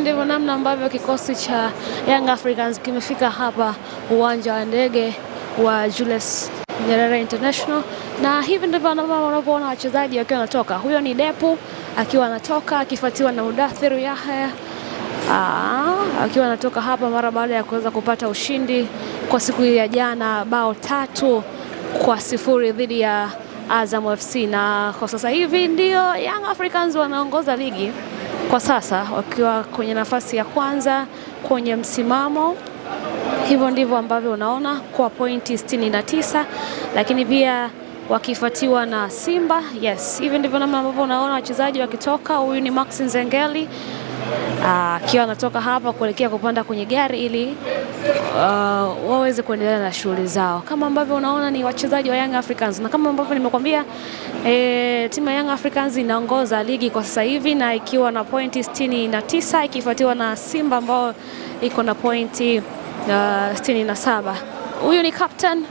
ndivyo namna ambavyo kikosi cha Young Africans kimefika hapa uwanja wa ndege wa Julius Nyerere International, na hivi ndivyo unavyoona wachezaji wakiwa wanatoka. Huyo ni Depu akiwa anatoka akifuatiwa na Mudathir Yahya akiwa anatoka hapa mara baada ya kuweza kupata ushindi kwa siku ya jana bao 3-0 dhidi ya Azam FC, na kwa sasa hivi ndio Young Africans wanaongoza ligi kwa sasa wakiwa kwenye nafasi ya kwanza kwenye msimamo. Hivyo ndivyo ambavyo unaona kwa pointi 69, lakini pia wakifuatiwa na Simba. Yes, hivi ndivyo namna ambavyo unaona wachezaji wakitoka. Huyu ni Max Nzengeli akiwa anatoka hapa kuelekea kupanda kwenye gari ili waweze kuendelea na shughuli zao. Kama ambavyo unaona ni wachezaji wa Young Africans, na kama ambavyo nimekwambia timu ya Young Africans inaongoza ligi kwa sasa hivi na ikiwa na pointi 69, ikifuatiwa na Simba ambao iko na pointi 67. Huyu ni captain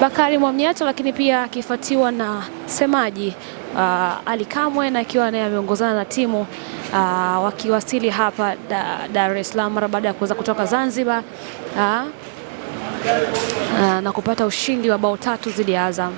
Bakari Mwamnyeto, lakini pia akifuatiwa na Semaji Ali Kamwe, na akiwa naye ameongozana na timu wakiwasili hapa Dar es Salaam mara baada ya kuweza kutoka Zanzibar na kupata ushindi wa bao 3 dhidi ya Azam.